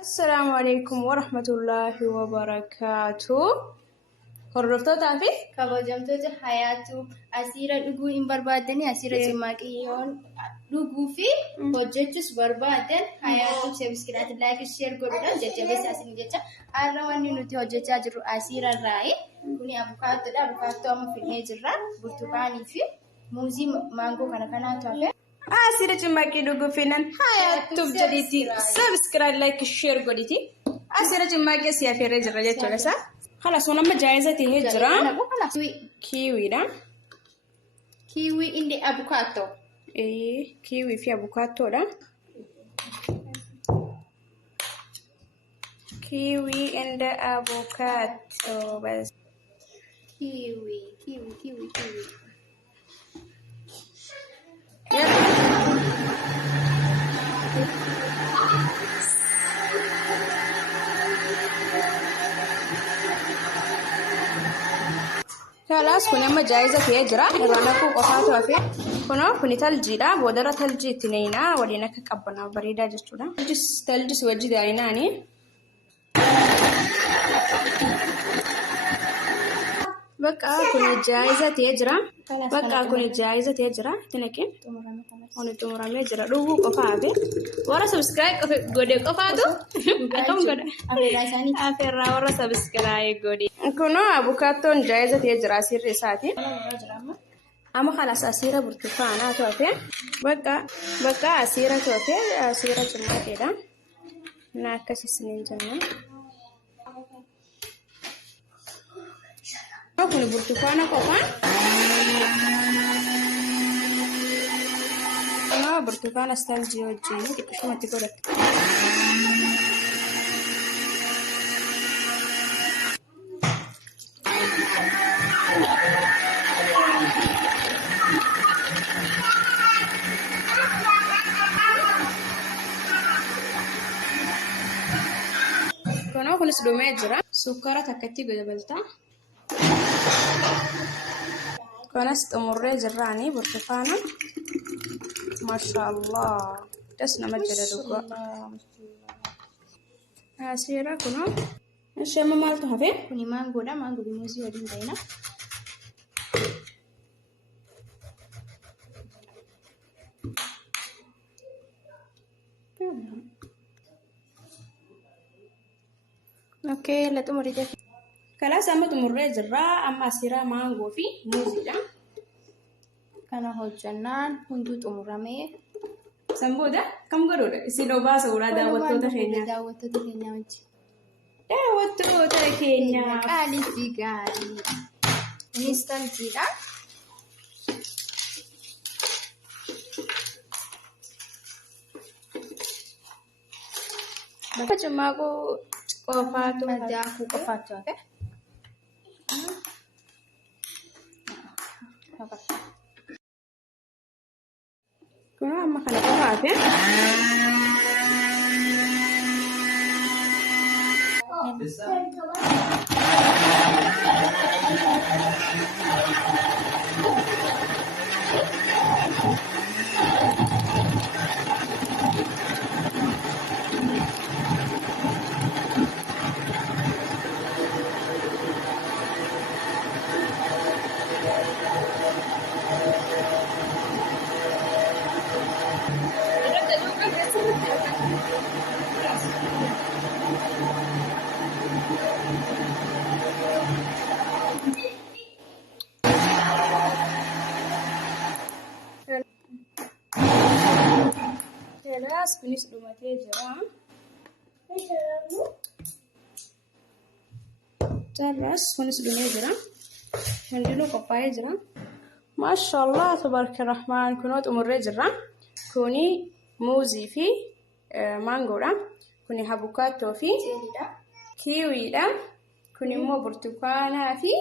السلام عليكم ورحمة الله وبركاته. hordoftoota fi kabajamtoota hayaatu asiira dhuguu hin barbaadani asiira cimaqiyyoon dhuguu fi hojjechuus barbaadan hayaatu sabskiraat laayik sheer godhuudhaan jajjabeessaa isin jecha har'a wanni nuti hojjechaa jirru asiira irraayi kuni abukaattoodha. Abukaattoo amma finnee jirra burtukaanii fi muuzii maangoo kanaatu hafe asiira cimaqii dhuguu finan hayaatuuf jedhiiti sabskiraat laayik sheer godhiti asiira cimaqii si afeerree jirra jechuudha isaa. خلاص ونما جايزتي هجرة كيوي ده كيوي عندي أفوكادو إيه كيوي في أفوكادو ده كيوي عند أفوكادو بس كيوي كيوي كيوي كيوي خلاص كنا جايزة في إجراء رانا فوق وفاتوا فيه كنا تلجيدا بودرة تلجي تنينا ولينا كقبنا بريدة جستونا تلجس وجد عيناني بقى كنا جايزة تجرا بقى كنا جايزة تجرا تنكين هون تمرة مجرا روحو كفابي ورا سبسكرايب غودي كفاتو أكم غودي أفرا ورا سبسكرايب غودي كنا أبوكاتون جايزة تجرا سير رساتي أما خلاص أسيرة برتقانة توفي بقى أسيرة توفي أسيرة جمعة كده ناكس السنين جنة كنا برتقانة كمان أنا برتقانة استالجي وجيني كيف ما تقول كنا سدومي جرا سكرة تكتي قدبلتا كنا ستمر جراني برتقانة ما شاء الله دسنا مجرى دقة أسيرة كنا إيش ما مالته هفين كوني مانغو ده مانغو بموزي ودين دينا اوكي لا تمري كيف خلاص اما تمري جرا اما سيرا مانغو في موزي ده كان هوجنان هندو تمرمي سمبودا كم غرودا سيلو باسا ولا داوتو تخينا داوتو تخينا وجه داوتو تخينا قالي في قالي نستنتي ده cuma aku kofato aja aku kofato oke kuna makan apa ya Jelas kunis dumatee jira. Jelas kunis dumatee jira. Handilo qophaa'ee jira. Maashaallah tabaaraka rahmaan kunoot umurree jira. Kuni muuzii fi maangoodha. Kuni abukaatoo fi kiwiidha. Kuni immoo burtukaanaa fi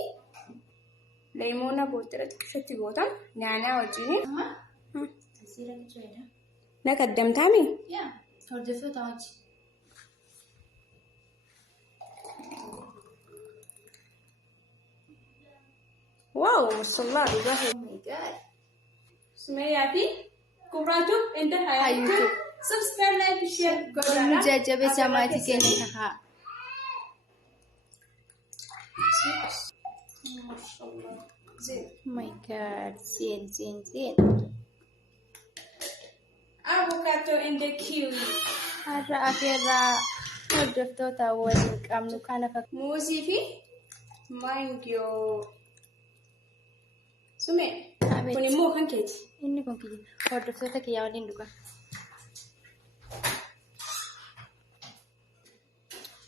leemona bootira xiqqishatti gootan nyaanaa wajjin. نقدمتامي يا هردفت تاج واو ما شاء الله بجاه oh my god سمية في كبراتو انت حياتو Subscribe, like, share, Kun jajjabeessa maatii keenya tahaa. My God, Zin. Avocado and the kiwi. Har'a afeerraa hordoftoota waliin qabnu kana fakkaata. Muuzii fi maangoo. Sume. Kun immoo kan keeti. Inni kun kiyya. Hordoftoota kiyyaa waliin dhuga.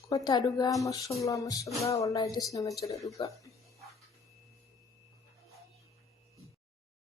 Kottaa dhugaa mashallah wallahi jis nama jala dhugaa.